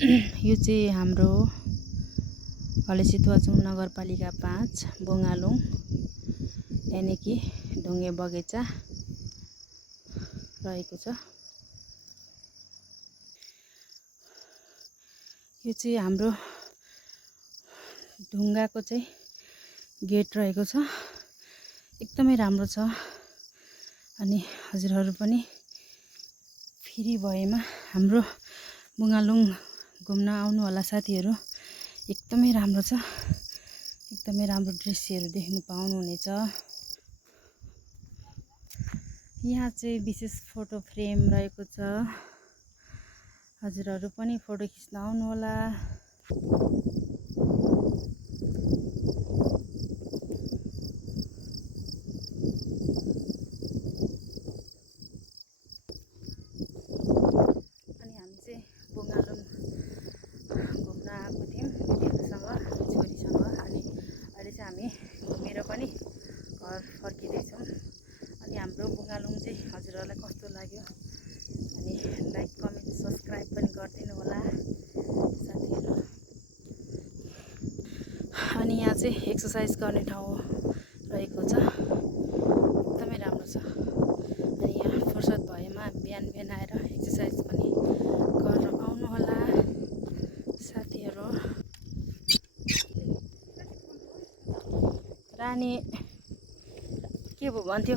यो चाहिँ हाम्रो हलेसितुवाचुङ नगरपालिका 5 बुङ्गालुङ यानि कि ढुङ्गे बगैँचा रहेको छ। यो चाहिँ हाम्रो ढुङ्गाको चाहिँ गेट रहेको छ, एकदमै राम्रो छ। अनि हजुरहरू पनि फ्री भएमा हाम्रो बुङ्गालुङ घुम्न आउनु होला साथीहरू। एकदमै राम्रो छ, एकदमै राम्रो दृश्यहरू देख्न पाउनुहुनेछ। यहाँ चाहिँ विशेष फोटो फ्रेम रहेको छ, हजुरहरू पनि फोटो खिच्न आउनु होला। अनि हामी चाहिँ बुङ्गालुङ घुम्न आएको थियौँ दिदीहरूसँग, छोरीसँग। अनि अहिले चाहिँ हामी घुमेर पनि घर फर्किँदैछौँ। अनि हाम्रो बुङ्गालुङ चाहिँ हजुरहरूलाई कस्तो लाग्यो, अनि लाइक कमेन्ट सब्सक्राइब पनि गरिदिनु होला साथीहरू। अनि यहाँ चाहिँ एक्सर्साइज गर्ने ठाउँ रहेको छ, एकदमै राम्रो छ। अनि यहाँ फुर्सद भएमा बिहान बिहान आएर एक्सर्साइज पनि गरेर आउनु होला साथीहरू। रानी के भयो भन्थ्यो?